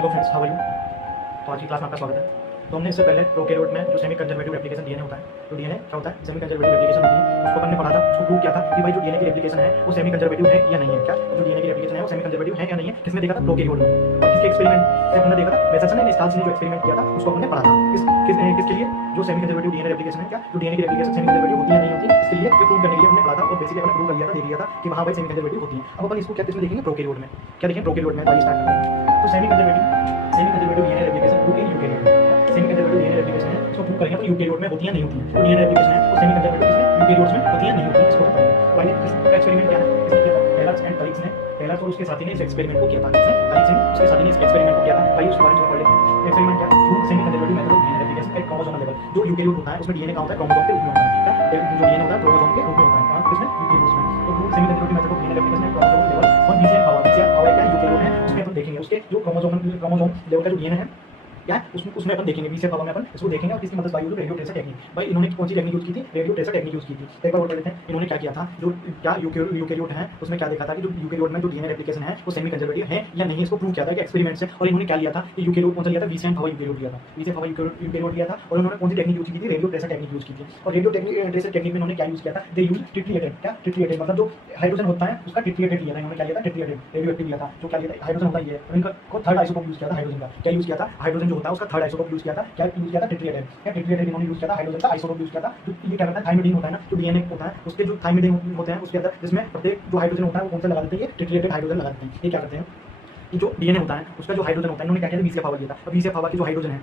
Hello friends, how are you. तो आज की क्लास में आपका स्वागत है। तो हमने इससे पहले प्रोकैरियोट में जो सेमी कंजर्वेटिव रेप्लिकेशन डीएनए होता है, तो डीएनए क्या होता है, सेमी कंजर्वेटिव रेप्लिकेशन होती है, उसको हमने पढ़ा था। उसको प्रूव किया था कि भाई जो डीएनए की रेप्लिकेशन है वो सेमी कंजर्वेटिव है या नहीं है। क्या जो डीएनए की रेप्लिकेशन है वो सेमी कंजर्वेटिव है या नहीं है, किसने देखा था, प्रोकैरियोट में। और किसके एक्सपेरिमेंट से हमने देखा था, वेसलसन ने स्टाल्स ने जो एक्सपेरिमेंट किया था उसको हमने पढ़ा था। किसके लिए, जो सेमी कंजर्वेटिव डीएनए रेप्लिकेशन है, क्या जो डीएनए की रेप्लिकेशन सेमी कंजर्वेटिव होती है नहीं होती, इसके लिए प्रूव करने के लिए हमने पढ़ा था। और बेसिकली हमने प्रूव कर लिया था, देख लिया था कि वहां भाई सेमी कंजर्वेटिव होती है। अब अपन इसको क्या किसमें देखेंगे, प्रोकैरियोट में। क्या देखें, प्रोकैरियोट में। स्टार्ट करते हैं। तो semi conservative DNA replication prove इन यूकैरियोट में। सेमी कंजर्वेटिव डीएनए रेप्लिकेशन है, इसको प्रूव करेंगे तो यूकैरियोट में होती है नहीं होती है। तो डीएनए रेप्लिकेशन है वो सेमी कंजर्वेटिव इसमें यूकैरियोट्स में होती है नहीं होती है, इसको पढ़ेंगे। तो पहले इसका एक्सपेरिमेंट क्या है, किसने किया था, टेलर्स एंड कलीग्स ने। टेलर्स और उसके साथी ने इस एक्सपेरिमेंट को किया था। किसने, कलीग्स ने, उसके साथी ने इस एक्सपेरिमेंट को किया था। भाई उसके बारे में थोड़ा पढ़ लेते हैं। एक्सपेरिमेंट क्या है, semi conservative method of DNA replication at chromosomal level. जो यूकैरियोट होता है उसमें डीएनए का होता है क्रोमोसोम के रूप में होता है। क्या जो डीएनए होता है क्रोमोसोम के रूप में होता है, और इसमें यूकैरियोट्स में। तो semi conservative method of DNA replication at chromosome level. और बीसीएफ हवा क्या यूकैरियोट है, उसमें अपन देखेंगे उसके जो क्रोमोसोम लेवल का जो डीएनए है क्या है, उसमें अपन देखेंगे बीसीएफ हवा में अपन इसको देखेंगे। और किसकी मदद पाई, रेडियो ट्रेसर टेक्निक। भाई इन्होंने कौन सी टेक्निक यूज की थी, रेडियो ट्रेसर टेक्निक यूज की थी। एक बार और लेते हैं, इन्होंने क्या किया था, जो क्या यूकैरियोट है उसमें क्या देखा था कि जो यूकैरियोट में जो डीएनए रेप्लिकेशन है वो सेमी कंजर्वेटिव है या नहीं, इसको प्रूव किया था कि एक्सपेरिमेंट से। और इन्होंने क्या लिया था कि यूकैरियोट कौन सा लिया था, बीसीएफ हवा यूकैरियोट लिया था। बीसीएफ हवा यूकैरियोट लिया था। और उन्होंने कौन सी टेक्निक यूज की थी, रेडियो ट्रेसर टेक्निक यूज की थी। और रेडियो ट्रेसर टेक्निक में उन्होंने क्या यूज किया था, दे यूज ट्रिटिएटेड। क्या ट्रिटिएटेड मतलब जो हाइड्रोजन होता है उसका ट्रिटिएटेड लिया था इन्होंने। क्या लिया था, ट्रिटिएटेड रेडियो एक्टिव लिया था। जो क्या लिया था, हाइड्रोजन होता ही है, इनका को थर्ड आइसोटोप यूज किया था हाइड्रोजन का। क्या यूज किया था, हाइड्रोजन जो होता है उसका थर्ड आइसोटोप यूज किया था। क्या यूज किया था, ट्रिटिएटेड। क्या ट्रिटिएटेड इन्होंने यूज किया था, हाइड्रोजन का आइसोटोप यूज किया था। जो ये क्या करता है, थाइमिडीन होता है ना, जो डीएनए होता है उसके जो थाइमिडीन होते हैं उसके अंदर, जिसमें प्रत्येक जो हाइड्रोजन होता है वो कौन सा लगा देते हैं, ये ट्रिटिएटेड हाइड्रोजन लगा देते हैं। ये क्या करते हैं कि जो डीएनए होता है उसका जो हाइड्रोजन होता है, इन्होंने क्या किया, बीसीएफ हवा लिया था। अब बीसीएफ हवा की जो हाइड्रोजन है,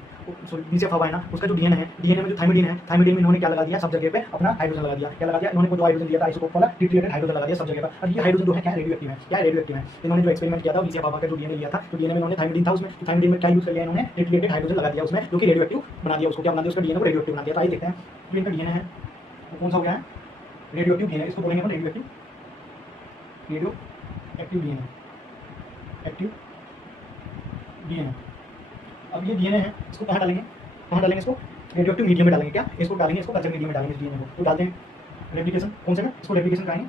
सॉरी बीसीएफ हवा है ना, उसका जो डीएनए है, डीएनए में जो थाइमिडीन है, थाइमिडीन में इन्होंने क्या लगा दिया, सब जगह पे अपना हाइड्रोजन लगा दिया। क्या लगा दिया, इन्होंने जो हाइड्रोजन दिया था आइसोटोप वाला ट्रिटिएटेड हाइड्रोजन लगा दिया सब जगह पर। और ये हाइड्रोजन जो है क्या रेडियो एक्टिव है, क्या रेडियो एक्टिव है। इन्होंने जो एक्सपेरिमेंट किया था बीसीएफ हवा का जो डीएनए लिया था, तो डीएनए में इन्होंने थाइमिडीन था, उसमें थाइमिडीन में क्या यूज कर लिया इन्होंने, ट्रिटिएटेड हाइड्रोजन लगा दिया उसमें, जो कि रेडियो एक्टिव बना दिया। उसको क्या बना दिया, उसका डीएनए को रेडियो एक्टिव बना दिया। तो आइए देखते हैं जो इनका डीएनए है वो कौन सा हो गया है, रेडियो एक्टिव डीएनए। इसको बोलेंगे अपन radioactive DNA, active DNA. अब ये डीएनए है, इसको कहाँ डालेंगे, इसको रेडियो एक्टिव मीडियम में डालेंगे। क्या इसको डालेंगे, इसको कल्चर मीडियम में डालेंगे इस डीएनए को। तो डालते हैं रेप्लिकेशन कौन से में, इसको रेप्लिकेशन कराएंगे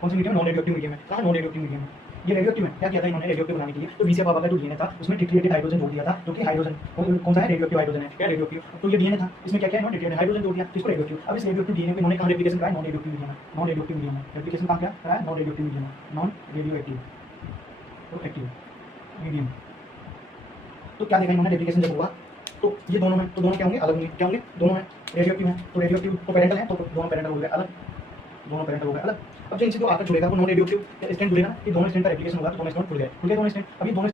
कौन से medium, non radio active medium में। कहाँ, नॉन रेडियो एक्टिव मीडियम में। ये रेडियो एक्टिव है। क्या किया था इन्होंने, रेडियो एक्टिव बनाने के लिए तो बीसीएफ हवा का जो डीएनए था उसमें ट्रिटिएटेड हाइड्रोजन जोड़ दिया था, जो कि हाइड्रोजन कौन सा है, रेडियो एक्टिव हाइड्रोजन है। क्या रेडियो एक्टिव, तो ये डीएनए था, इसमें क्या किया इन्होंने, ट्रिटिएटेड हाइड्रोजन जोड़ दिया, इसको रेडियो एक्टिव। अब इस रेडियो एक्टिव डीएनए में इन्होंने कहाँ रेप्लिकेशन कराया, नॉन रेडियो एक्टिव मीडियम में। नॉन रेडियो एक्टिव मीडियम में रेप्लिकेशन कहाँ क्या कराया, नॉन रेडियो एक्टिव मीडियम में, नॉन रेडियो एक्टिव मीडियम। तो क्या देखा इन्होंने, रेप्लिकेशन जब हुआ तो ये दोनों में, तो दोनों क्या होंगे, अलग होंगे। क्या होंगे, दोनों में रेडियो एक्टिव है, तो रेडियो एक्टिव तो पेरेंटल है, तो दोनों पेरेंटल हो गए अलग, दोनों पेरेंटल हो गए अलग। अब जो इनसे जो आकर जुड़ेगा वो नॉन रेडियो एक्टिव स्टैंड जुड़ेगा, ये दोनों स्टैंड का रेप्लिकेशन होगा, तो दोनों स्टैंड खुल गए दोनों स्टैंड। अभी दोनों